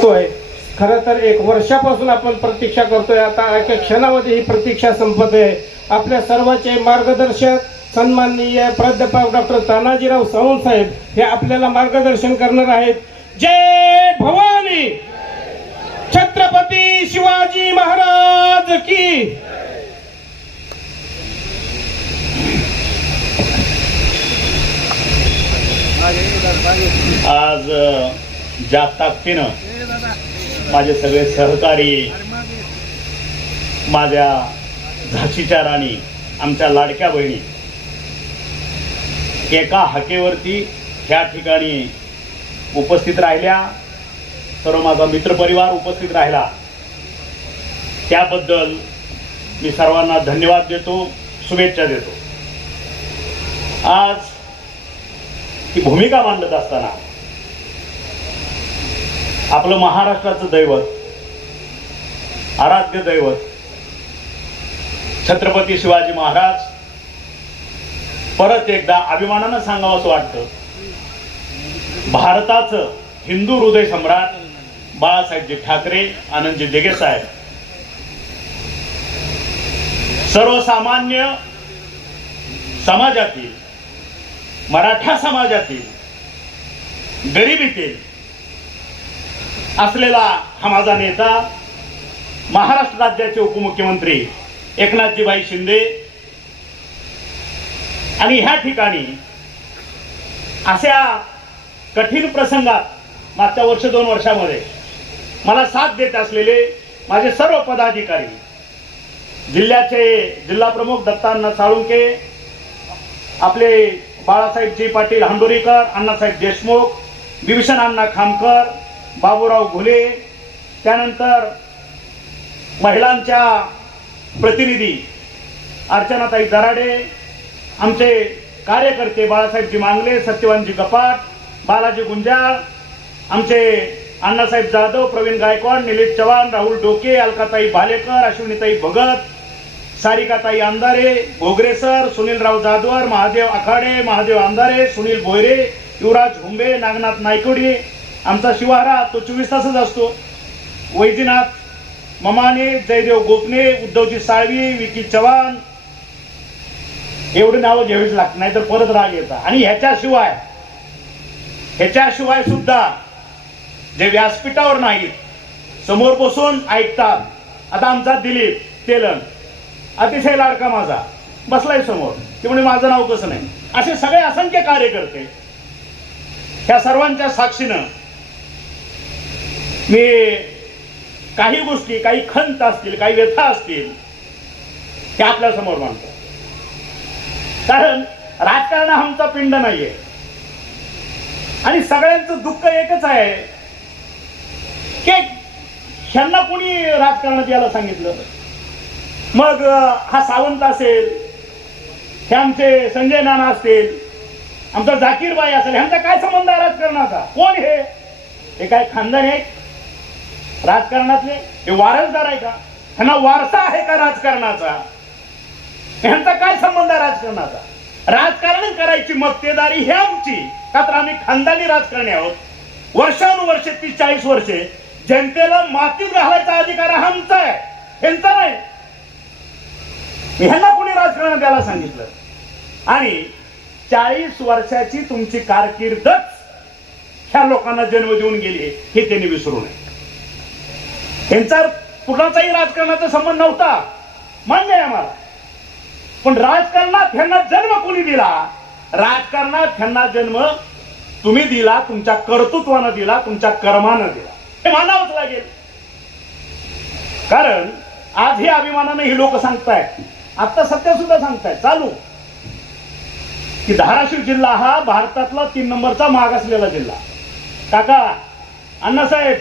करतोय. खरं तर 1 वर्षापासून आपण प्रतीक्षा करतोय. आता एका क्षणामध्ये ही प्रतीक्षा संपत आहे. आपल्या सर्वांचे मार्गदर्शक सन्माननीय प्राध्यापक डॉक्टर तानाजीराव सावंत साहेब हे आपल्याला मार्गदर्शन करणार आहेत. जय भवानी, छत्रपती शिवाजी महाराज की. आज ज्या ताकदीनं माझे सगळे सहकारी, माझ्या झाशीच्या राणी, आमच्या लाडक्या बहिणी एका हाकेवरती ह्या ठिकाणी उपस्थित राहिल्या, सर्व माझा मित्रपरिवार उपस्थित राहिला, त्याबद्दल मी सर्वांना धन्यवाद देतो, शुभेच्छा देतो. आज ही भूमिका मांडत असताना आपलं महाराष्ट्राचं दैवत, आराध्य दैवत छत्रपती शिवाजी महाराज परत एकदा अभिमानानं सांगावंसं वाटतं. भारताचं हिंदू हृदय सम्राट बाळासाहेबजी ठाकरे, आनंदजी दिघे साहेब सर्वसामान्य समाजातील, मराठा समाजातील, गरिबीतील असलेला हा माझा नेता, महाराष्ट्र राज्याचे उपमुख्यमंत्री एकनाथजीभाई शिंदे, आणि ह्या ठिकाणी अशा कठीण प्रसंगात मागच्या 1-2 वर्षामध्ये मला साथ देत असलेले माझे सर्व पदाधिकारी, जिल्ह्याचे जिल्हा प्रमुख दत्तांना साळुंके, आपले बाळासाहेबजी पाटील हांडोरीकर, अण्णासाहेब देशमुख, विभीषण अण्णा खामकर, बाबूराव घुले, त्यानंतर महिलांच्या प्रतिनिधी अर्चनाताई दराडे, आमचे कार्यकर्ते बाळासाहेबजी मांगले, सत्यवानजी गपाट, बालाजी गुंजाळ, आमचे अण्णासाहेब जाधव, प्रवीण गायकवाड, निलेश चव्हाण, राहुल डोके, अलकाताई भालेकर, अश्विनीताई भगत, सारिकाताई अंधारे, घोगरे सर, सुनीलराव जाधवर, महादेव आखाडे, महादेव अंधारे, सुनील भोयरे, युवराज हुंबे, नागनाथ नायकोडी, आमचा शिवारा तो 24 तासच असतो, वैजनाथ ममाने, जयदेव गोपने, उद्धवजी साळवी, विकी चव्हाण, एवढी नावं घ्यावीच लागत, नाही तर परत राग येतात. आणि ह्याच्याशिवाय सुद्धा जे व्यासपीठावर नाहीत, समोर बसून ऐकतात. आता आमचा दिलीप तेलन, अतिशय लाडका माझा, बसलाय समोर, ते म्हणजे माझं नाव कसं नाही. असे सगळे असंख्य कार्यकर्ते, ह्या सर्वांच्या साक्षीनं मी काही गोष्टी, काही खंत असतील, काही व्यथा असतील, ते आपल्या समोर मांडतो. कारण राजकारण आमचा पिंड नाहीये आणि सगळ्यांचं दुःख एकच आहे की ह्यांना कोणी राजकारणात यायला सांगितलं. मग हा सावंत असेल, हे आमचे संजय नाना असतील, आमचा जाकीरबाई असेल, ह्यांचा काय संबंध आहे राजकारणाचा? कोण हे काय खानदान आहे राजकारणातले? हे वारसदार आहे का? ह्यांना वारसा आहे का राजकारणाचा? ह्यांचा काय संबंध आहे राजकारणाचा? राजकारण करायची मक्तेदारी ही आमची, का तर आम्ही खानदानी राजकारणी आहोत. वर्षानुवर्ष 30-40 वर्षे जनतेला मातीत घालायचा अधिकार आमचा आहे, ह्यांचा नाही. ह्यांना कोणी राजकारण द्यायला सांगितलं? आणि 40 वर्षाची तुमची कारकीर्दच ह्या लोकांना जन्म देऊन गेली हे त्यांनी विसरू नये. ह्यांचा कुणाचाही राजकारणाचा संबंध नव्हता, मान्य आहे आम्हाला, पण राजकारणात ह्यांना जन्म कोणी दिला? राजकारणात ह्यांना जन्म तुम्ही दिला, तुमच्या कर्तृत्वानं दिला, तुमच्या कर्मानं दिला, हे मानावंच लागेल. कारण आज हे अभिमानाने ही लोक सांगतायत, आता सध्या सुद्धा सांगतायत चालू, की धाराशिव जिल्हा हा भारतातला 3 नंबरचा मागासलेला जिल्हा. काका, अण्णासाहेब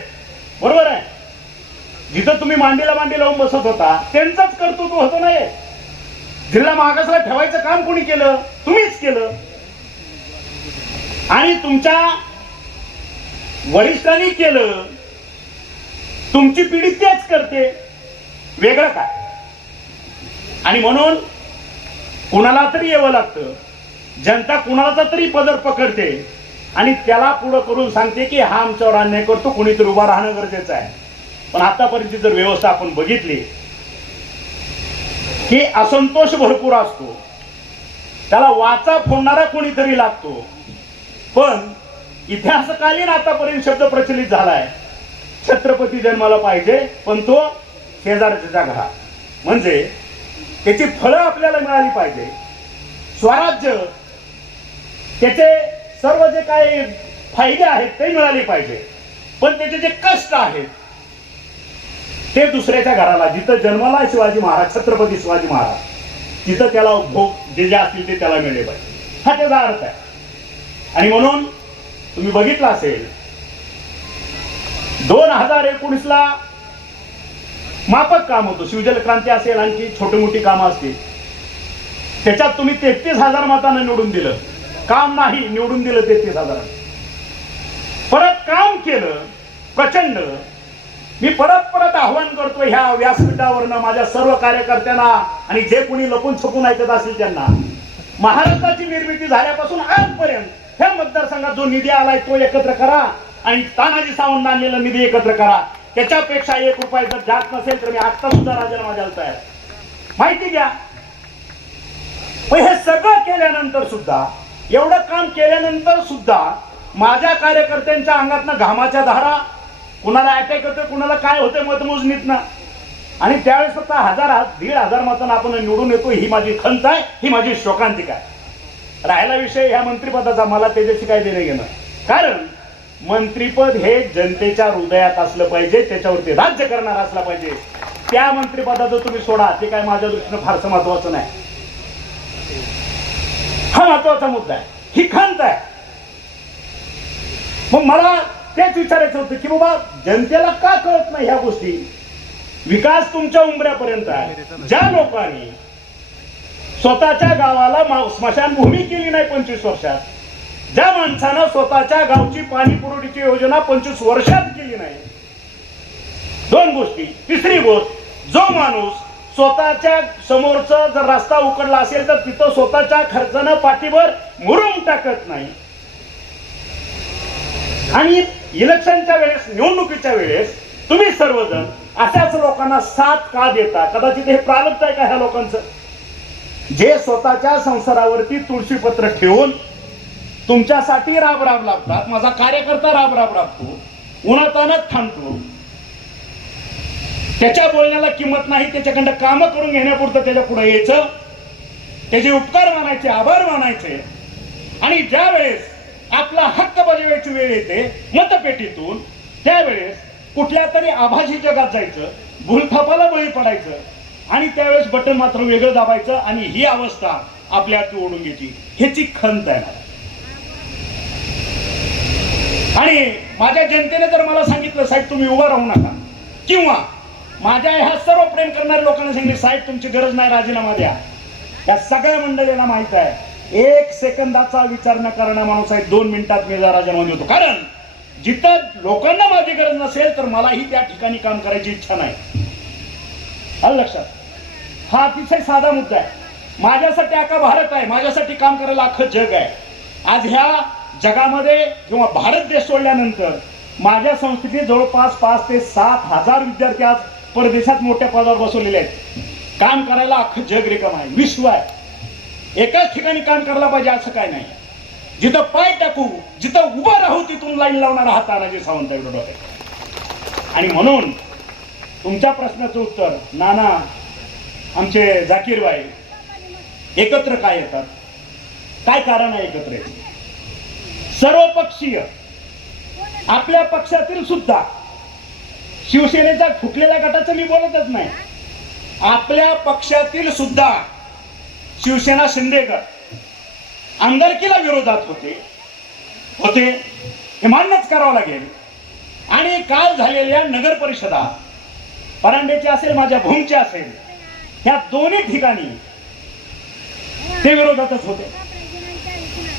बरोबर आहे, जिथं तुम्ही मांडीला मांडी लावून बसत होता त्यांचंच कर्तृत्व होतं. नाही, जिल्हा मागासला ठेवायचं काम कोणी केलं? तुम्हीच केलं. आणि तुमच्या वरिष्ठांनी केलं, तुमची पिढी तेच करते, वेगळं काय? आणि म्हणून कुणाला तरी यावं लागतं, जनता कुणाला तरी पदर पकडते, आणि त्याला पुढं करून सांगते की हा आमच्यावर अन्याय करतो, कोणीतरी उभा राहणं गरजेचं आहे. पण आतापर्यंत जर व्यवस्था आपण बघितली की असंतोष भरपूर असतो, त्याला वाचा फोडणारा कोणीतरी लागतो. पण इतिहासकालीन आतापर्यंत शब्द प्रचलित झालाय, छत्रपती जन्माला पाहिजे पण तो शेजारच्या घरात, म्हणजे त्याची फळं आपल्याला मिळाली पाहिजे. स्वराज्य त्याचे सर्व जे काही फायदे आहेत ते मिळाले पाहिजे, पण त्याचे जे कष्ट आहेत ते दुसऱ्याच्या घराला, जिथं जन्माला शिवाजी महाराज, छत्रपती शिवाजी महाराज, तिथं त्याला भोग जे असतील ते त्याला मिळले पाहिजे, हा त्याचा अर्थ आहे. आणि म्हणून तुम्ही बघितलं असेल 2019ला माफक काम होतं, शिवजल क्रांती असेल, आणखी छोटी मोठी कामं असतील, त्याच्यात तुम्ही 33,000 मतांना निवडून दिलं. काम नाही, निवडून दिलं 33,000. परत काम केलं प्रचंड. मी परत आव्हान करतो ह्या व्यासपीठावरनं माझ्या सर्व कार्यकर्त्यांना आणि जे कोणी लपून छपून ऐकत असेल त्यांना, महाराष्ट्राची निर्मिती झाल्यापासून आजपर्यंत ह्या मतदारसंघात जो निधी आलाय तो एकत्र करा आणि तानाजी सावंत आणलेला निधी एकत्र करा. त्याच्यापेक्षा 1 रुपया जर जास्त नसेल तर मी आता सुद्धा राजीनामा द्यायला तयार. माहिती घ्या. पण हे सगळं केल्यानंतर सुद्धा, एवढं काम केल्यानंतर सुद्धा माझ्या कार्यकर्त्यांच्या अंगातनं घामाच्या धारा, कुणाला अटॅक होतोय, कुणाला काय होतंय मतमोजणीतनं, आणि त्यावेळेस फक्त 1,000-1,500 मतांना आपण निवडून येतो. ही माझी खंत आहे, ही माझी शोकांतिका आहे. राहिला विषय ह्या मंत्रिपदाचा, मला त्याच्याशी काय देणं घेणं, कारण मंत्रिपद हे जनतेच्या हृदयात असलं पाहिजे, त्याच्यावरती राज्य करणार असला पाहिजे. त्या मंत्रिपदाचं तुम्ही सोडा, ते काय माझ्या दृष्टीनं फारसं महत्वाचं नाही. हा महत्वाचा मुद्दा आहे, ही खंत आहे. मग मला तेच विचारायचं होतं की बाबा जनतेला का कळत नाही ह्या गोष्टी. विकास तुमच्या उंबऱ्यापर्यंत आहे. ज्या लोकांनी स्वतःच्या गावाला स्मशानभूमी केली नाही 25 वर्षात, ज्या माणसानं स्वतःच्या गावची पाणी पुरवठ्याची योजना 25 वर्षात केली नाही, 2 गोष्टी. तिसरी गोष्ट, जो माणूस स्वतःच्या समोरचा जर रस्ता उकडला असेल तर तिथं स्वतःच्या खर्चानं पाठीवर मुरुम टाकत नाही, आणि इलेक्शनच्या वेळेस, निवडणुकीच्या वेळेस तुम्ही सर्वजण अशाच लोकांना साथ का देता. कदाचित हे प्रारब्ध आहे का ह्या लोकांचं, जे स्वतःच्या संसारावरती तुळशीपत्र ठेवून तुमच्यासाठी राब लागतात. माझा कार्यकर्ता राब राबतो, उन्हातानात थांबतो, त्याच्या बोलण्याला किंमत नाही, त्याच्याकडं कामं करून घेण्यापुरतं त्याच्या पुढे यायचं, त्याचे उपकार मानायचे, आभार मानायचे, आणि ज्या वेळेस आपला हक्क बजावायची वेळ येते मतपेटीतून, त्यावेळेस कुठल्या तरी आभासी जगात जायचं, भूलथापाला बळी पडायचं, आणि त्यावेळेस बटन मात्र वेगळं दाबायचं, आणि ही अवस्था आपल्या हाती ओढून घ्यायची. ह्याची खंत आहे. आणि माझ्या जनतेने जर मला सांगितलं साहेब तुम्ही उभा राहू नका, किंवा माझ्या ह्या सर्व प्रेम करणाऱ्या लोकांना सांगितलं साहेब तुमची गरज नाही, राजीनामा द्या, या सगळ्या मंडळींना माहित आहे 1 सेकंदाचा विचार न करणारा माणूस आहे. 2 मिनिटात मी राजीनामा देतो. कारण जिथं लोकांना माझी गरज नसेल तर मलाही त्या ठिकाणी काम करायची इच्छा नाही. आलं लक्षात. हा अतिशय साधा मुद्दा आहे. माझ्यासाठी अख्खा भारत आहे, माझ्यासाठी काम करायला अख्खं जग आहे. आज ह्या जगामध्ये किंवा भारत देश सोडल्यानंतर माझ्या संस्थेचे जवळपास 5 ते 7,000 विद्यार्थी आज परदेशात मोठ्या पदावर बसवलेले आहेत. काम करायला अख्खं जग रिकाम आहे, विश्व आहे. एकाच ठिकाणी काम करायला पाहिजे असं काय नाही. जिथं पाय टाकू, जिथं उभं राहू तिथून लाईन लावणारा हा तानाजी सावंत आहे. आणि म्हणून तुमच्या प्रश्नाचं उत्तर, नाना आमचे जाकीरबाई एकत्र काय येतात, काय कारण आहे एकत्र येतात. सर्वपक्षीय आपल्या पक्षातील सुद्धा, शिवसेनेच्या फुटलेल्या गटाचं मी बोलतच नाही, आपल्या पक्षातील सुद्धा शिवसेना शिंदे गट आमदारकीला विरोधात होते हे मान्यच करावं लागेल. आणि काल झालेल्या नगर परिषदा, परांडेची असेल, माझ्या भूमची असेल, ह्या दोन्ही ठिकाणी ते विरोधातच होते,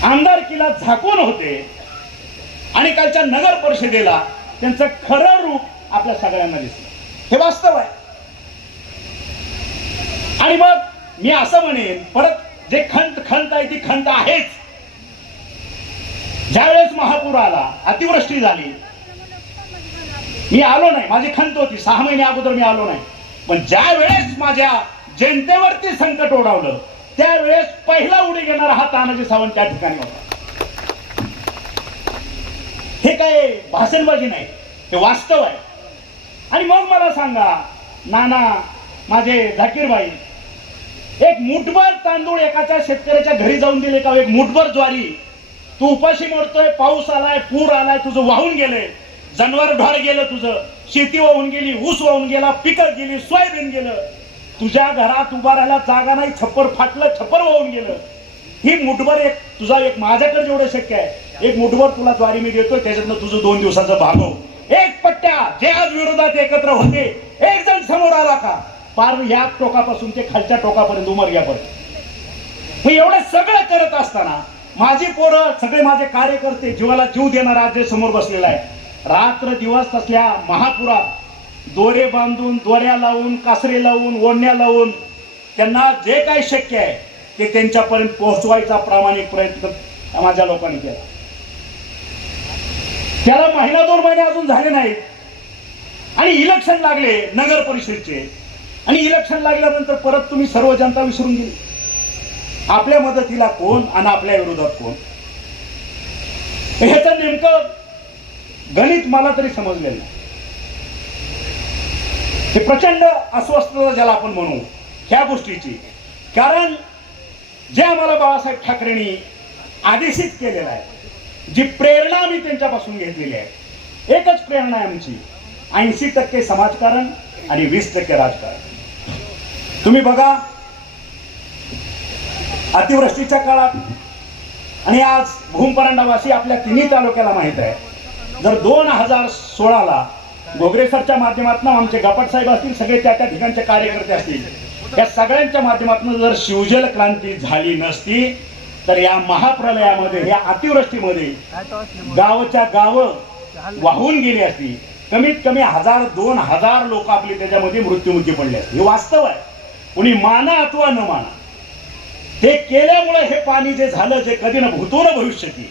आमदारकीला झाकून होते, आणि कालच्या नगर परिषदेला त्यांचं खरं रूप आपल्या सगळ्यांना दिसलं. हे वास्तव आहे. आणि मग मी असं म्हणेन, परत जे खंत आहे ती खंत आहेच. ज्यावेळेस महापूर आला, अतिवृष्टी झाली, मी आलो नाही, माझी खंत होती, 6 महिने अगोदर मी आलो नाही. पण ज्या वेळेस माझ्या जनतेवरती संकट ओढावलं त्यावेळेस पहिला उडी घेणारा हा तानाजी सावंत त्या ठिकाणी होता. हे काय भाषणबाजी नाही, हे वास्तव आहे. आणि मग मला सांगा नाना, माझे झाकीरबाई, एक मुठभर तांदूळ एकाच्या शेतकऱ्याच्या घरी जाऊन दिले का? एक मुठभर ज्वारी, तू उपाशी मरतोय, पाऊस आलाय, पूर आलाय, तुझं वाहून गेलंय, जनावर ढाळ गेलं, तुझं शेती वाहून गेली, ऊस वाहून गेला, पिकं गेली, सोयाबीन गेलं, तुझ्या घरात उभा राहायला जागा नाही, छप्पर फाटलं, छप्पर वाहून गेलं. ही मुठभर एक तुझा, एक माझ्याकडे जेवढं शक्य आहे, एक मुठभर तुला ज्वारी मी देतोय, त्याच्यातनं तुझं 2 दिवसाचं भागव. एक पट्ट्या जे आज विरोधात एकत्र होते, एक जण समोर आला का पार या टोकापासून ते खालच्या टोकापर्यंत, उमरग्यापर्यंत. हे एवढं सगळं करत असताना माझी पोरं, सगळे माझे कार्यकर्ते, जीवाला जीव देणारा आज जे समोर बसलेला आहे, रात्र दिवस तसल्या महापुरात दोरे बांधून, दोऱ्या लावून, कासरे लावून, ओढण्या लावून त्यांना जे काही शक्य आहे ते त्यांच्यापर्यंत पोहोचवायचा प्रामाणिक प्रयत्न माझ्या लोकांनी केला. त्याला 1-2 महिने अजून झाले नाहीत आणि इलेक्शन लागले नगर परिषदेचे, आणि इलेक्शन लागल्यानंतर परत तुम्ही सर्व जनता विसरून गेली. आपल्या मदतीला कोण आणि आपल्या विरोधात कोण, ह्याचं नेमकं गणित मला तरी समजलेलं नाही. हे प्रचंड अस्वस्थता ज्याला आपण म्हणू ह्या गोष्टीची, कारण जे आम्हाला बाळासाहेब ठाकरेंनी आदेशित केलेलं आहे, जी प्रेरणा मी त्यांच्यापासून घेतलेली आहे, एकच प्रेरणा आहे आमची, 80% समाजकारण आणि 20% राजकारण. तुम्ही बघा, अतिवृष्टीच्या काळात आणि आज भूमपरांडावासी आपल्या तिन्ही तालुक्याला माहित आहे, जर 2016ला घोगरे सरच्या माध्यमातून आमचे गपाट साहेब असतील, सगळे त्या ठिकाणचे कार्यकर्ते असतील, या सगळ्यांच्या माध्यमातून जर शिवजल क्रांती झाली नसती तर या महाप्रलयामध्ये, या अतिवृष्टीमध्ये गावच्या गाव वाहून गेली असती. कमीत कमी 1000-2000 लोक आपले त्याच्यामध्ये मृत्युमुखी पडले असते. हे वास्तव आहे, कुणी माना अथवा न माना. हे केल्यामुळे हे पाणी जे झालं, जे कधी न भूतो न भविष्यती,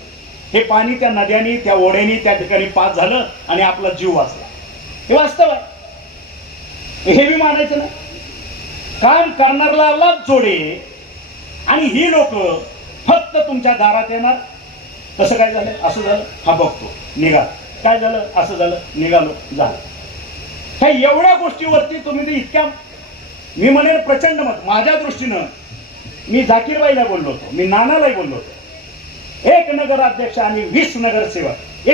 हे पाणी त्या नद्यांनी, त्या ओढ्यांनी त्या ठिकाणी पास झालं आणि आपला जीव वाचला. हे वास्तव आहे, हे मी मानायचं ना. काम करणाऱ्याला जोडे, आणि ही लोक फक्त तुमच्या दारात येणार. कसं काय झालं, असं झालं, हा बघतो, निघा, काय झालं, असं झालं, निघालो, झालं. ह्या एवढ्या गोष्टीवरती तुम्ही ते इतक्या, मी म्हणेन प्रचंड मत. माझ्या दृष्टीनं मी झाकीरबाईला बोललो होतो, मी नानालाही बोललो होतो, 1 नगराध्यक्ष आणि 20 नगरसेवक,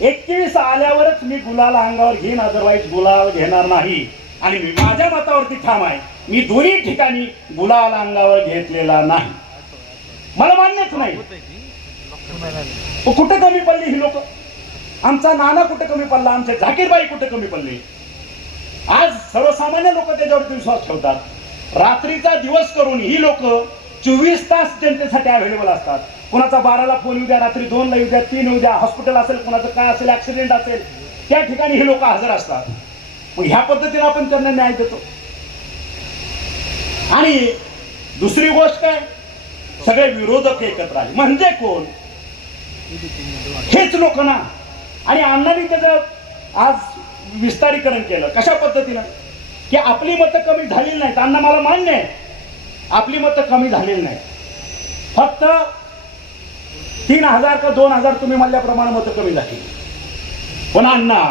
21 आल्यावरच मी गुलाल अंगावर घेईन, अदरवाईज गुलाल घेणार नाही. आणि मी माझ्या मतावरती ठाम आहे, मी दोन्ही ठिकाणी गुलाल अंगावर घेतलेला नाही. मला मान्यच नाही. कुठे कमी पडली ही लोक? आमचा नाना कुठे कमी पडला, आमचे झाकीरबाई कुठे कमी पडले? आज सर्वसामान्य लोक त्याच्यावरती विश्वास ठेवतात. रात्रीचा दिवस करून ही लोक 24 तास जनतेसाठी अवेलेबल असतात. कुणाचा 12ला फोन येऊ द्या, रात्री 2ला येऊ द्या, 3 येऊ द्या, हॉस्पिटल असेल, कुणाचं काय असेल, ऍक्सिडेंट असेल, त्या ठिकाणी हे लोक हजर असतात. मग ह्या पद्धतीने आपण त्यांना न्याय देतो. आणि दुसरी गोष्ट काय, सगळे विरोधक एकत्र आले म्हणजे कोण? हेच लोक ना. आणि अण्णांनी त्याचं आज विस्तारीकरण केलं. कशा पद्धतीनं की आपली मतं कमी झालेली नाहीत. अण्णा, मला मान्य आहे आपली मतं कमी झालेली नाही, फक्त 3000 का 2000 तुम्ही म्हणल्याप्रमाणे मतं कमी झाली. पण अण्णा,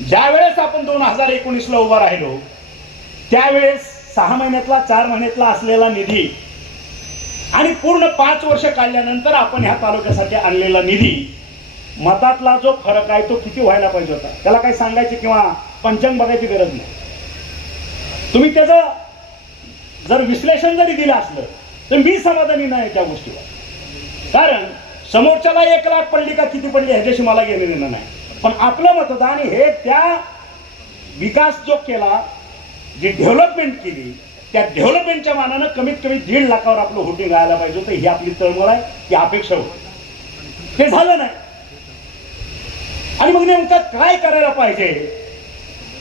ज्या वेळेस आपण 2019ला उभा राहिलो त्यावेळेस 6 महिन्यातला 4 महिन्यातला असलेला निधी आणि पूर्ण 5 वर्ष काढल्यानंतर आपण ह्या तालुक्यासाठी आणलेला निधी, मतातला जो फरक आहे तो किती व्हायला पाहिजे होता, त्याला काही सांगायची किंवा पंचांग बघायची गरज नाही. तुम्ही त्याचं जर विश्लेषण जरी दिलं असलं तर मी समाधानी नाही त्या गोष्टीवर. कारण समोरच्याला 1 लाख पडली का किती पडली ह्याच्याशी मला घेणं देणं नाही. पण आपलं मतदान हे त्या विकास जो केला, जी डेव्हलपमेंट केली, त्या डेव्हलपमेंटच्या मानानं कमीत कमी 1.5 लाखावर आपलं होटिंग राहायला पाहिजे होतं. ही आपली तळमळ आहे, ही अपेक्षा होती. ते झालं नाही. आणि मग नेमकं काय करायला पाहिजे?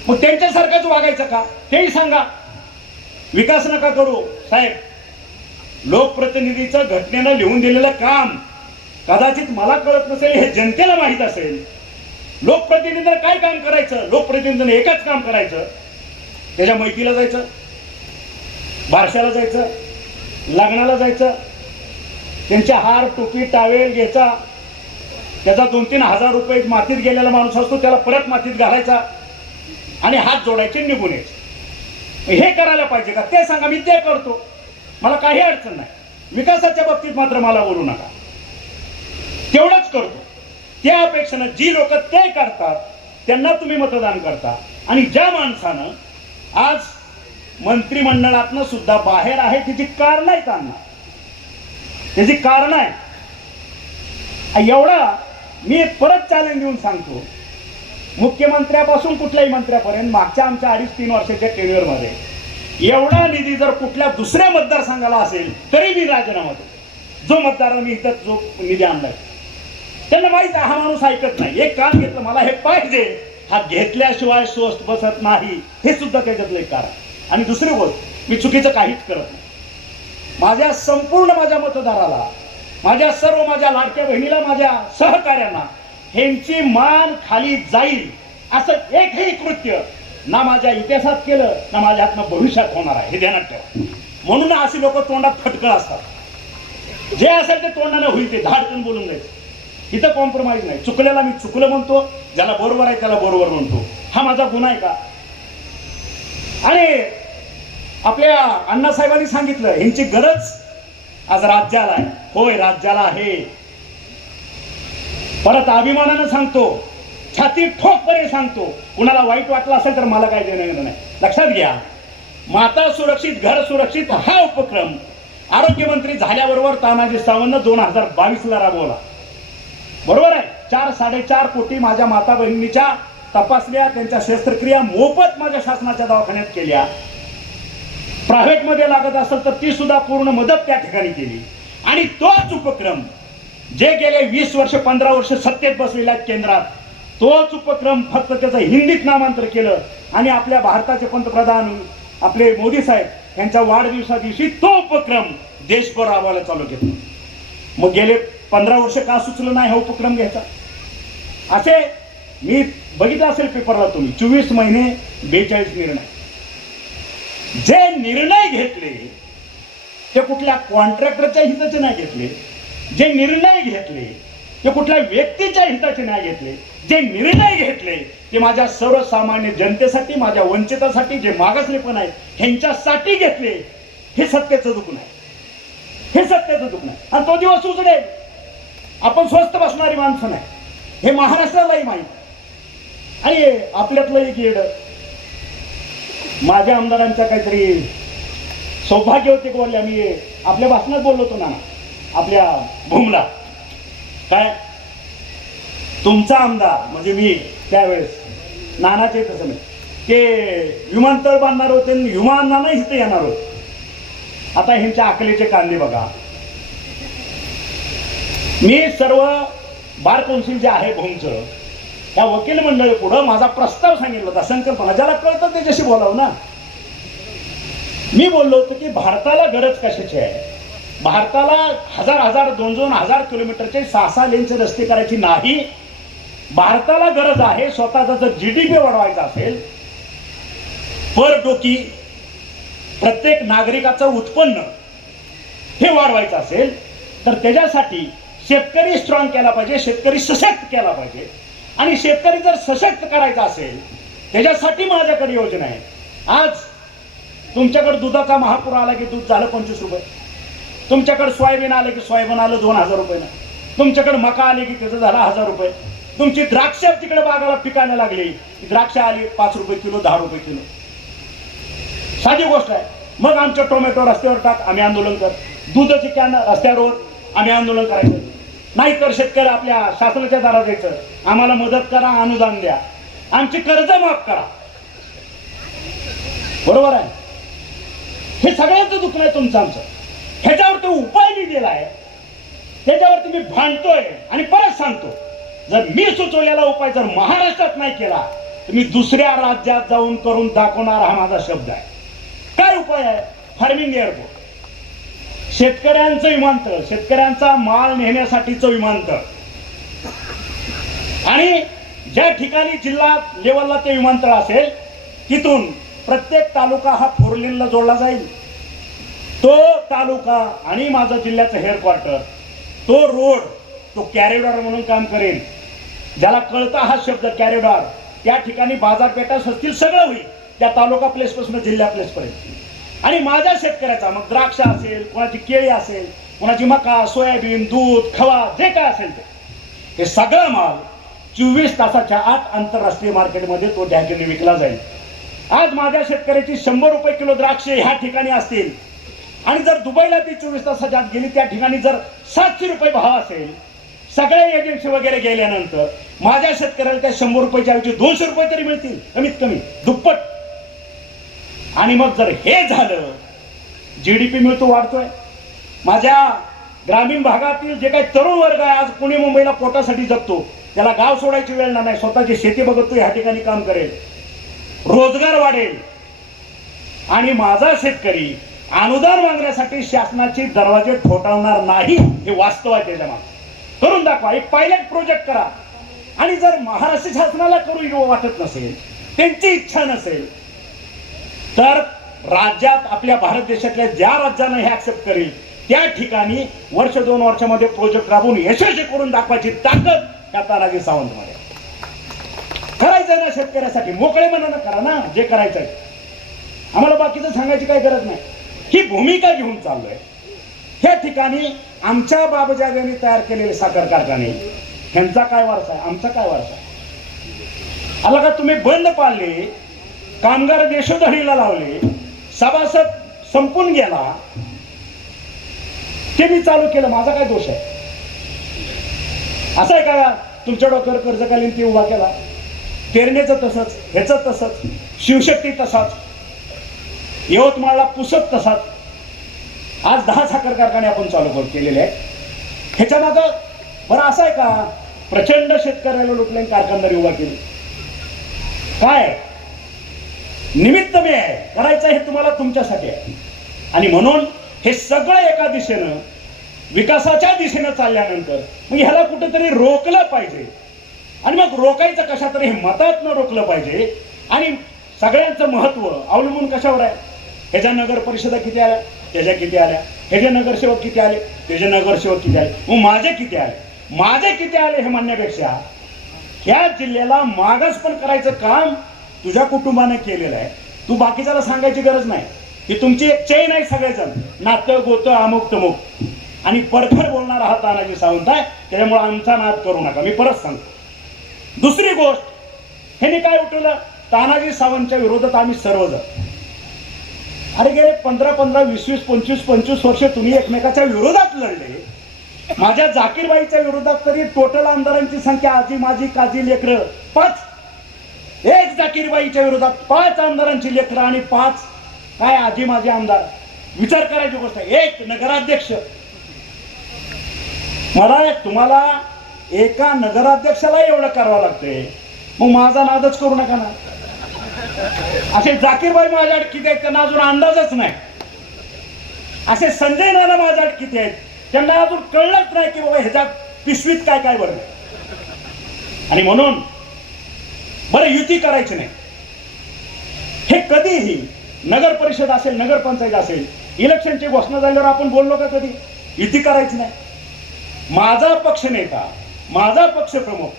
मग त्यांच्यासारखंच वागायचं का तेही सांगा. विकास नका करू साहेब. लोकप्रतिनिधीचं घटनेनं लिहून दिलेलं काम कदाचित मला कळत नसेल, हे जनतेला माहित असेल. लोकप्रतिनिधींना काय काम करायचं? लोकप्रतिनिधींना एकच काम करायचं, त्याच्या मैतीला जायचं, बारशाला जायचं, लग्नाला जायचं, त्यांचे हार टोपी टावेल घ्यायचा, त्याचा 2-3 हजार रुपये मातीत गेलेला माणूस असतो त्याला परत मातीत घालायचा आणि हात जोडायचे, निघून यायचे. हे करायला पाहिजे का? ते सांगा, मी ते करतो, मला काही अडचण नाही. विकासाच्या बाबतीत मात्र मला बोलू नका, तेवढंच करतो. त्या अपेक्षेनं जी लोक ते करतात त्यांना तुम्ही मतदान करता. आणि ज्या माणसानं आज मंत्रिमंडळातनं सुद्धा बाहेर आहे, त्याची कारण आहेत अण्णा, त्याची कारण आहे. एवढा मी परत चॅलेंज देऊन सांगतो, मुख्यमंत्र्यापासून कुठल्याही मंत्र्यापर्यंत मागच्या आमच्या 2.5-3 वर्षाच्या टेन्युअरमध्ये एवढा निधी जर कुठल्या दुसऱ्या मतदारसंघाला असेल तरी मी राजीनामा देतो. जो मतदारांना मी इथं जो निधी आणलाय त्यांना माहित आहे हा माणूस ऐकत नाही. एक काम घेतलं, मला हे पाहिजे, हा घेतल्याशिवाय स्वस्त बसत नाही, हे सुद्धा त्याच्यातलं एक कारण. आणि दुसरी गोष्ट, मी चुकीचं काहीच करत नाही. माझ्या संपूर्ण माझ्या मतदाराला, माझ्या सर्व माझ्या लाडक्या बहिणीला, माझ्या सहकार्यांना ह्यांची मान खाली जाईल असं एकही कृत्य ना माझ्या इतिहासात केलं ना माझ्या हातनं भविष्यात होणार आहे, हे ध्यानात ठेवा. म्हणून अशी लोक तोंडात फटकळ असतात. जे असेल ते तोंडानं होईल ते धाडकन बोलून जायचं. इथं कॉम्प्रोमाइज नाही. चुकल्याला मी चुकलं म्हणतो, ज्याला बरोबर आहे त्याला बरोबर म्हणतो. हा माझा गुन्हा आहे का? आणि आपल्या अण्णासाहेबांनी सांगितलं ह्यांची गरज आज राज्याला आहे. होय, राज्याला आहे. परत अभिमानानं सांगतो, छाती ठोकपणे सांगतो, कुणाला वाईट वाटलं असेल तर मला काय देणं नाही. लक्षात घ्या, माता सुरक्षित घर सुरक्षित हा उपक्रम आरोग्यमंत्री झाल्याबरोबर तानाजी सावंत 2022ला राबवला. बरोबर आहे. 4-4.5 कोटी माझ्या माता बहिणीच्या तपासल्या, त्यांच्या शस्त्रक्रिया मोफत माझ्या शासनाच्या दवाखान्यात केल्या. प्रायव्हेटमध्ये लागत असेल तर ती सुद्धा पूर्ण मदत त्या ठिकाणी केली. आणि तोच उपक्रम जे गेले 20 वर्ष 15 वर्ष सत्तेत बसलेल्या केंद्रात, तोच उपक्रम फक्त त्याचं हिंदीत नामांतर केलं आणि आपल्या भारताचे पंतप्रधान आपले मोदी साहेब यांच्या वाढदिवसा दिवशी तो उपक्रम देशभर राबवायला चालू केला. मग गेले 15 वर्ष का सुचलं नाही हा उपक्रम घ्यायचा? असे मी बघितलं असेल पेपरला तुम्ही, 24 महिने 42 निर्णय. जे निर्णय घेतले ते कुठल्या कॉन्ट्रॅक्टरच्या हिताचे नाही घेतले. जे निर्णय घेतले ते कुठल्या व्यक्तीच्या हिताचे नाही घेतले. जे निर्णय घेतले ते माझ्या सर्वसामान्य जनतेसाठी, माझ्या वंचितासाठी, जे मागासलेपण आहे ह्यांच्यासाठी घेतले. हे सत्तेचं दुखणं आहे, हे सत्तेचं दुखणं आहे. आणि तो दिवस उजडेल. आपण स्वस्त बसणारी माणसं नाही, हे महाराष्ट्रालाही माहीत. आणि आपल्यातलं एक येड, माझ्या आमदारांच्या काहीतरी सौभाग्य होते की बोलले, आम्ही आपल्या भाषणात बोललो होतो ना आपल्या भूमला, काय तुमचा आमदार म्हणजे मी त्यावेळेस, नानाचे तसं नाही, ते विमानतळ बांधणार होते, विमानानं इथे येणार होते. आता ह्यांच्या आकलेचे कांदे बघा. मी सर्व बार कौन्सिल जे आहे भूमचं, त्या वकील मंडळी पुढं माझा प्रस्ताव सांगितला होता, संकल्पना. ज्याला कळतं त्याच्याशी बोलावं ना. मी बोललो होतो की भारताला गरज कशाची आहे? भारताला 1000 2-2 हजार किलोमीटरचे 6 लेनचे रस्ते करायची नाही. भारताला गरज आहे स्वतःचा जर GDP वाढवायचा असेल, पर डोकी प्रत्येक नागरिकाचं उत्पन्न हे वाढवायचं असेल तर त्याच्यासाठी शेतकरी स्ट्रॉंग केला पाहिजे, शेतकरी सशक्त केला पाहिजे. आणि शेतकरी जर सशक्त करायचा असेल त्याच्यासाठी माझ्याकडे योजना आहे. आज तुमच्याकडे दुधाचा महापूर आला की दूध झालं 25 रुपये. तुमच्याकडे सोयाबीन आलं की सोयाबीन आलं 2000 रुपये. तुमच्याकडे मका आले की त्याचं झालं 1000 रुपये. तुमची द्राक्ष तिकडे बागाला पिकायला लागली की द्राक्ष आली 5 रुपये किलो, 10 रुपये किलो. साधी गोष्ट आहे. मग आमच्या टोमॅटो रस्त्यावर टाक, आम्ही आंदोलन कर. दुधाची कॅन रस्त्यावर आम्ही आंदोलन करायचं. नाहीतर शेतकरी आपल्या शासनाच्या दारात द्यायचं, आम्हाला मदत करा, अनुदान द्या, आमची कर्ज माफ करा. बरोबर आहे. हे सगळ्यांचं दुःख नाही तुमचं आमचं. ह्याच्यावरती उपाय मी दिलाय, त्याच्यावरती मी भांडतोय. आणि परत सांगतो, जर मी सुचवलेला उपाय जर महाराष्ट्रात नाही केला तर मी दुसऱ्या राज्यात जाऊन करून दाखवणार, हा माझा शब्द आहे. काय उपाय आहे? Farming airport. शेतकऱ्यांचं विमानतळ, शेतकऱ्यांचा माल नेण्यासाठीचं विमानतळ, आणि ज्या ठिकाणी जिल्हा लेवलला ते विमानतळ असेल तिथून प्रत्येक तालुका हा 4 लेनला जोडला जाईल. तो तालुका आणि माझं जिल्ह्याचं हेडक्वार्टर, तो रोड, तो कॅरिडॉर म्हणून काम करेल. ज्याला कळता हा शब्द कॅरिडॉर, त्या ठिकाणी बाजारपेठा असतील, सगळं होईल त्या तालुका प्लेस पासून जिल्हा प्लेस पर्यंत. आणि माझ्या शेतकऱ्याचा मग द्राक्ष असेल, कोणाची केळी असेल, कोणाची मका, सोयाबीन, दूध, खवा, जे काय असेल ते, हे सगळा माल 24 तासाच्या आत आंतरराष्ट्रीय मार्केटमध्ये तो त्या ठिकाणी विकला जाईल. आज माझ्या शेतकऱ्याची 100 रुपये किलो द्राक्षे ह्या ठिकाणी असतील आणि जर दुबईला ती 24 तासाच्या आत गेली, त्या ठिकाणी जर 700 रुपये भाव असेल, सगळे एजन्सी वगैरे गेल्यानंतर माझ्या शेतकऱ्याला त्या 100 रुपयाच्या ऐवजी 200 रुपये तरी मिळतील, कमीत कमी दुप्पट. आणि मग जर हे झालं, जीडीपी मिळतो, वाढतोय. माझ्या ग्रामीण भागातील जे काही तरुण वर्ग आहे आज पुणे मुंबईला पोटासाठी जगतो, त्याला गाव सोडायची वेळ नाही, स्वतःची शेती बघतो, ह्या ठिकाणी काम करेल, रोजगार वाढेल. आणि माझा शेतकरी अनुदान मागण्यासाठी शासनाचे दरवाजे ठोठावणार नाही, हे वास्तव आहे. त्याच्या मागे करून दाखवा, एक पायलट प्रोजेक्ट करा. आणि जर महाराष्ट्र शासनाला करू वाटत नसेल, त्यांची इच्छा नसेल, तर राज्यात आपल्या भारत देशातल्या ज्या राज्यानं हे ऍक्सेप्ट करेल त्या ठिकाणी वर्ष 2 वर्षामध्ये प्रोजेक्ट राबवून यशस्वी करून दाखवायची ताकद त्या तानाजी सावंतमध्ये. करायचंय ना शेतकऱ्यासाठी, मोकळे मनानं करा ना जे करायचंय. आम्हाला बाकीचं सांगायची काही गरज नाही. ही भूमिका घेऊन चाललोय. ह्या ठिकाणी आमच्या बाबजाग्यांनी तयार केलेले साखर कारखाने, ह्यांचा काय वारसा आहे, आमचा काय वारसा आहे? आला का तुम्ही बंद पाडले, कामगार देशोधडीला लावले, सभासद संपून गेला, ते मी चालू केलं, माझा काय दोष आहे? असं आहे का तुमच्या डोक्यावर कर्ज कालीन ती उभा केला? पेरणेचं तसंच, ह्याचं तसंच, शिवशक्ती तसाच, यवतमाळला पुसत तसाच. आज 10 साखर कारखाने आपण चालू केलेले आहेत. ह्याच्या मागं बरं असं आहे का प्रचंड शेतकऱ्याला लुटले, कारखानदारी उभा केली? काय निमित्त मी आहे, करायचं हे तुम्हाला तुमच्यासाठी आहे. आणि म्हणून हे सगळं एका दिशेनं विकासाच्या दिशेनं चालल्यानंतर मग ह्याला कुठेतरी रोखलं पाहिजे. आणि मग रोखायचं कशा तरी, हे मतातनं रोखलं पाहिजे. आणि सगळ्यांचं महत्व अवलंबून कशावर आहे? ह्याच्या नगर परिषदा किती आल्या, त्याच्या किती आल्या, ह्याचे नगरसेवक किती आले, त्याचे नगरसेवक किती आले, मग माझे किती आले, माझे किती आले हे म्हणण्यापेक्षा ह्या जिल्ह्याला मागास पण करायचं काम तुझ्या कुटुंबाने केलेलं आहे. तू बाकीच्याला सांगायची गरज नाही. ही तुमची एक चैन आहे, सगळेजण नातं गोतं अमुक तमुक. आणि परखड बोलणारा हा तानाजी सावंत आहे, त्याच्यामुळे आमचा नाद करू नका. मी परत सांगतो. दुसरी गोष्ट, ह्याने काय उठवलं? तानाजी सावंतच्या विरोधात आम्ही सर्वजण, अरे गेले 15, 20, 25 वर्ष तुम्ही एकमेकाच्या विरोधात लढले. माझ्या जाकीरबाईच्या विरोधात तरी टोटल आमदारांची संख्या, आजी माझी काजी लेकरं 5. एक जाकीरबाईच्या विरोधात 5 आमदारांची लेकरं आणि 5 काय आजी माझे आमदार. विचार करायची गोष्ट. एक नगराध्यक्ष. मला तुम्हाला एका नगराध्यक्षाला एवढं करावं लागतंय, मग माझा नादच करू नका ना. असे जाकीरबाई माझ्या किती आहेत त्यांना अजून अंदाजच नाही. असे संजय नाना माझ्या किती आहेत त्यांना अजून कळलंच नाही की बाबा ह्याच्यात पिशवीत काय काय बरं. आणि म्हणून बरं युती करायची नाही. हे कधीही नगर परिषद असेल, नगरपंचायत असेल, इलेक्शनची घोषणा झाल्यावर आपण बोललो का कधी युती करायची नाही? माझा पक्ष नेता, माझा पक्ष प्रमुख,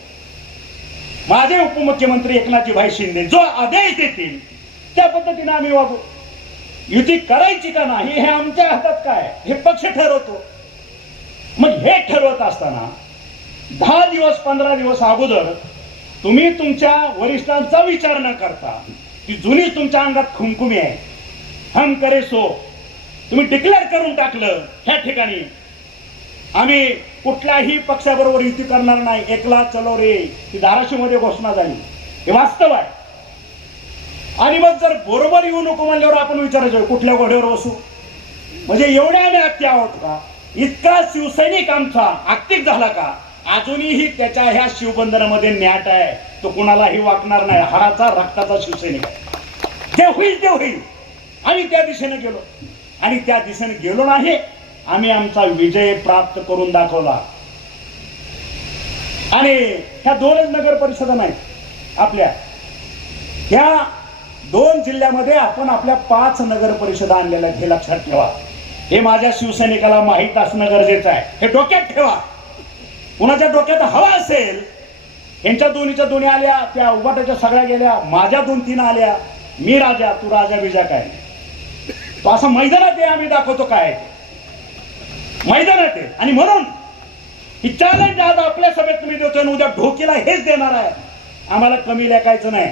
माझे उपमुख्यमंत्री एकनाथजीभाई शिंदे जो आदेश देतील त्या पद्धतीने आम्ही वागू. युती करायची का नाही हे आमच्या हातात काय, हे पक्ष ठरवतो. मग हे ठरवत असताना 10 दिवस 15 दिवस अगोदर तुम्ही तुमच्या वरिष्ठांचा विचार न करता, ती जुनी तुमच्या अंगात खुमखुमी आहे, हम करे सो, तुम्ही डिक्लेअर करून टाकलं ह्या ठिकाणी आम्ही कुठल्याही पक्षाबरोबर युती करणार नाही, एकला चलो रे, ती धाराशिवमध्ये घोषणा झाली. हे वास्तव आहे. आणि मग जर बरोबर येऊ नको म्हणल्यावर आपण विचारायचं कुठल्या घोड्यावर बसू. म्हणजे एवढ्या आम्ही आत्ती आहोत का? इतका शिवसैनिक आमचा आक्तिक झाला का? अजूनही त्याच्या ह्या शिवबंधनामध्ये न्याट आहे. तो कुणालाही वाकणार नाही. हाडाचा रक्ताचा शिवसैनिक आहे. जे होईल ते होईल. आम्ही त्या दिशेने गेलो आणि त्या दिशेने गेलो नाही आम्ही आमचा विजय प्राप्त करून दाखवला. आणि ह्या दोनच नगर परिषदा नाहीत आपल्या, ह्या 2 जिल्ह्यामध्ये आपण आपल्या 5 नगर परिषदा आणलेल्या आहेत, हे लक्षात ठेवा. हे माझ्या शिवसैनिकाला माहीत असणं गरजेचं आहे, हे डोक्यात ठेवा. कुणाच्या डोक्यात हवा असेल, यांच्या दोन्हीच्या दोन्ही आल्या, त्या उभाट्याच्या सगळ्या गेल्या, माझ्या 2-3 आल्या, मी राजा तू राजा बिजा काय, तो असं मैदानात आहे, आम्ही दाखवतो काय मैदानात आहे. आणि म्हणून ही चॅलेंज आज आपल्या सभेत तुम्ही देतोय, उद्या ढोकीला हेच देणार आहे. आम्हाला कमी लेखायचं नाही.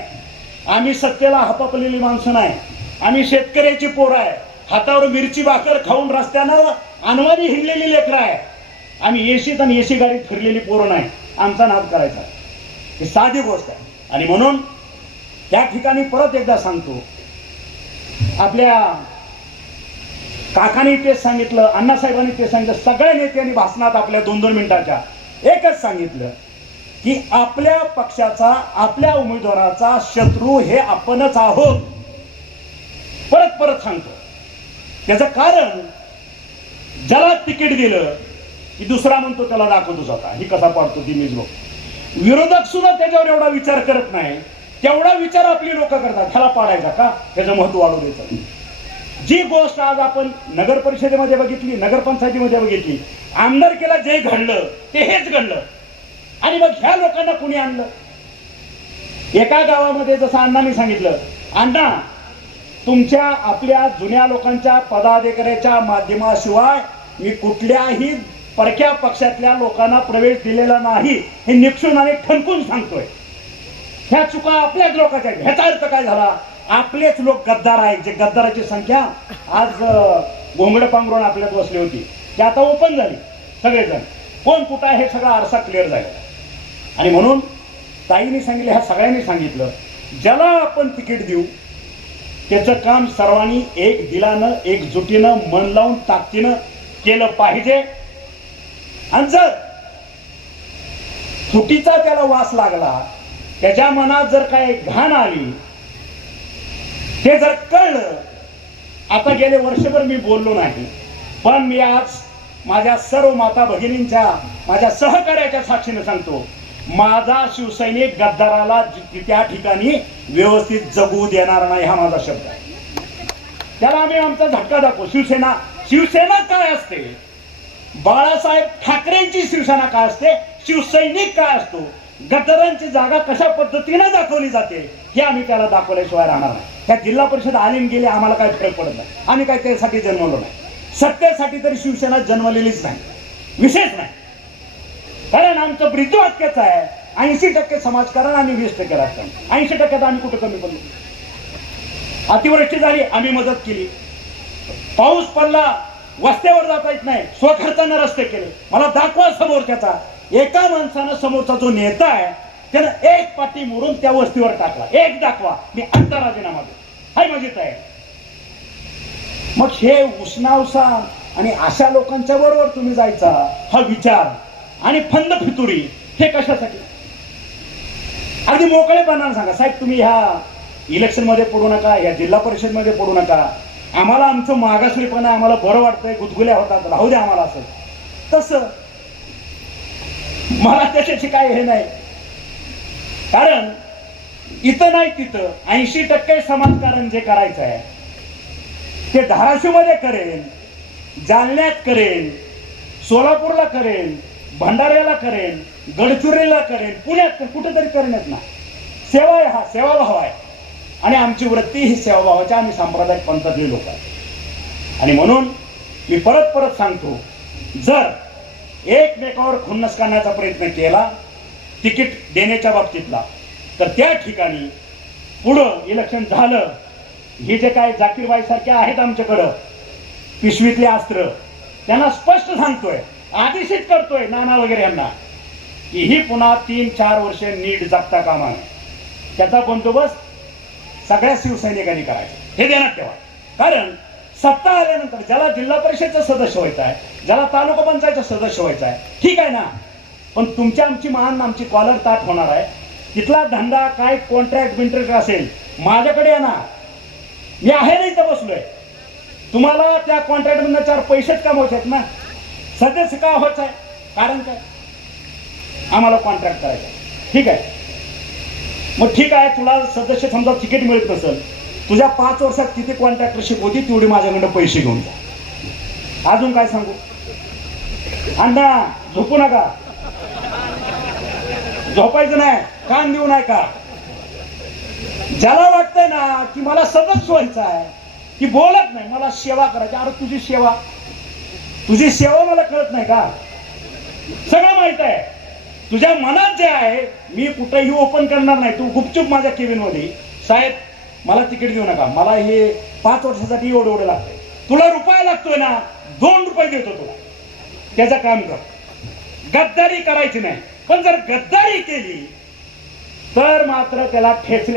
आम्ही सत्तेला हापापलेली माणसं नाही, आम्ही शेतकऱ्याची पोरं आहे, हातावर मिरची भाकर खाऊन रस्त्यानं अनवाणी हिंडलेली लेकरं आहे. आम्ही एसीत आणि एसी गाडीत फिरलेली पोरं नाही, आमचा नाद करायचा. ही साधी गोष्ट आहे. आणि म्हणून त्या ठिकाणी परत एकदा सांगतो, आपल्या काकांनी तेच सांगितलं, अण्णासाहेबांनी तेच सांगितलं, सगळ्या नेत्यांनी भाषणात आपल्या 2-2 मिनिटाच्या एकच सांगितलं की आपल्या पक्षाचा, आपल्या उमेदवाराचा शत्रू हे आपणच आहोत. परत परत सांगतो. त्याचं कारण, ज्याला तिकीट दिलं की दुसरा म्हणतो त्याला दाखवतोच आता, ही कसा पाडतो ती मीच बघ. विरोधक सुद्धा त्याच्यावर एवढा विचार करत नाही, तेवढा विचार आपली लोक करतात, ह्याला पाडायचा का, त्याचं महत्व वाढू द्यायचं. जी गोष्ट आज आपण नगर परिषदेमध्ये बघितली, नगरपंचायतीमध्ये बघितली, आमदारकीला जे घडलं ते हेच घडलं. आणि मग ह्या लोकांना कुणी आणलं? एका गावामध्ये जसं अण्णांनी सांगितलं, अण्णा तुमच्या आपल्या जुन्या लोकांच्या पदाधिकाऱ्याच्या माध्यमाशिवाय मी कुठल्याही परक्या पक्षातल्या लोकांना प्रवेश दिलेला नाही, हे निक्षून आणि ठणकून सांगतोय. ह्या चुका आपल्याच लोकांच्या आहेत. ह्याचा अर्थ काय झाला? आपलेच लोक गद्दार आहेत, जे गद्दाराची संख्या आज घोंगड पांघरून आपल्यात बसली होती, ते आता ओपन झाली. सगळेजण कोण कुठं आहे हे सगळा आरसा क्लिअर झाला. आणि म्हणून ताईंनी सांगितलं, ह्या सगळ्यांनी सांगितलं, ज्याला आपण तिकीट देऊ त्याचं काम सर्वांनी एक दिलानं, एकजुटीनं, मन लावून ताकदीनं केलं पाहिजे. आणि जर फुटीचा त्याला वास लागला, त्याच्या मनात जर काय घाण आली, ते जर कळलं, आता गेले वर्षभर मी बोललो नाही, पण मी आज माझ्या सर्व माता भगिनींच्या, माझ्या सहकार्याच्या साक्षीने सांगतो, माझा शिवसैनिक गद्दाराला त्या ठिकाणी व्यवस्थित जगू देणार नाही, हा माझा शब्द आहे. त्याला आम्ही आमचा झटका दाखवू. शिवसेना काय असते, बाळासाहेब ठाकरेंची शिवसेना काय असते, शिवसैनिक काय असतो, गद्दारांची जागा कशा पद्धतीने दाखवली जाते, हे आम्ही त्याला दाखवल्याशिवाय राहणार नाही. त्या जिल्हा परिषद आले गेले आम्हाला काय फरक पडत नाही, आम्ही काय त्यासाठी जन्मलो नाही. सत्तेसाठी तरी शिवसेना जन्मलेलीच नाही, विशेष नाही. कारण आमचं ब्रीदवाक्यच आहे, 80% समाजकारण आणि 20% राजकारण. 80% आम्ही कुठं कमी पडलो? अतिवृष्टी झाली, आम्ही मदत केली. पाऊस पडला, वस्त्यावर जाता येत नाही, स्वखर्चानं रस्ते केले. मला दाखवा समोरच्याचा, एका माणसानं समोरचा जो नेता आहे त्यानं एक पाटी मोडून त्या वस्तीवर टाकला, एक दाखवा, मी आता राजीनामा देतो, हाय माझी तयारी. मग हे उष्णावसा आणि अशा लोकांच्या बरोबर तुम्ही जायचा हा विचार आणि फंद फितुरी, हे कशासाठी? अगदी मोकळेपणाने सांगा, साहेब तुम्ही ह्या इलेक्शन मध्ये पडू नका, या जिल्हा परिषद मध्ये पडू नका, आम्हाला आमचं मागासलेपणा, आम्हाला बरं वाटतंय, गुदगुल्या होतात, राहू द्या आम्हाला असं. तसं मला त्याच्याशी काय हे नाही. कारण इथं नाही तिथं 80% समाजकारण जे करायचं आहे ते धाराशिव मध्ये करेन, जालन्यात करेन, सोलापूरला करेन, भंडाऱ्याला करेन, गडचिरोलीला करेन, पुण्यात कुठेतरी करेनच ना. सेवा आहे, हा सेवाभाव आहे. आणि आमची वृत्ती ही सेवाभावाची, आम्ही सांप्रदायिक पंथातली लोक आहे. आणि म्हणून मी परत परत सांगतो, जर एकमेकावर खुन्नस करण्याचा प्रयत्न केला तिकीट देण्याच्या बाबतीतला, तर त्या ठिकाणी पुढं इलेक्शन झालं, हे जे काय जाकीरबाई सारखे आहेत आमच्याकडं पिशवीतले अस्त्र, त्यांना स्पष्ट सांगतोय, आदेशित करतोय नाना वगैरे यांना, की ही पुन्हा 3-4 वर्ष नीट जगता कामा नये. त्याचा बंदोबस्त सगळ्या शिवसैनिकांनी करायचा, हे ध्यानात ठेवा. कारण सत्ता आल्यानंतर ज्याला जिल्हा परिषदचं सदस्य व्हायचं आहे, ज्याला तालुका पंचायतचं सदस्य व्हायचं आहे, ठीक आहे ना, पण तुमची आमची मान, आमची कॉलर ताट होणार आहे. तिथला धंदा काय कॉन्ट्रॅक्ट बिंट्रॅक्ट असेल, माझ्याकडे आहे ना, मी आहे ना इथं बसलोय, तुम्हाला त्या कॉन्ट्रॅक्ट मधनं 4 पैसेच कमवायचे आहेत ना, सदस्य का होत आहे, कारण काय, आम्हाला कॉन्ट्रॅक्ट करायचा. ठीक आहे, मग ठीक आहे, तुला सदस्य समजा तिकीट मिळत नसेल, तुझ्या 5 वर्षात किती कॉन्ट्रॅक्टरशिप होती तेवढी माझ्याकडे पैसे घेऊन जा. अजून काय सांगू, अण्णा झोपू नका, झोपायचं नाही, कान देऊ नये का. ज्याला वाटतंय ना की मला सदस्य व्हायचं आहे, की बोलत नाही, मला सेवा करायची, अरे तुझी सेवा मला कळत नाही का, सगळं माहित आहे. तुझ्या मनात जे आहे, मी कुठेही ओपन करणार नाही, तू गुपचूप माझ्या केबिन मध्ये, साहेब मला तिकीट देऊ नका, मला हे 5 वर्षासाठी एवढं लागतंय, तुला रुपया लागतोय ना, 2 रुपये देतो तुला, त्याचं काम कर. गद्दारी करायची नाही, पण जर गद्दारी केली तर मात्र त्याला ठेचल्या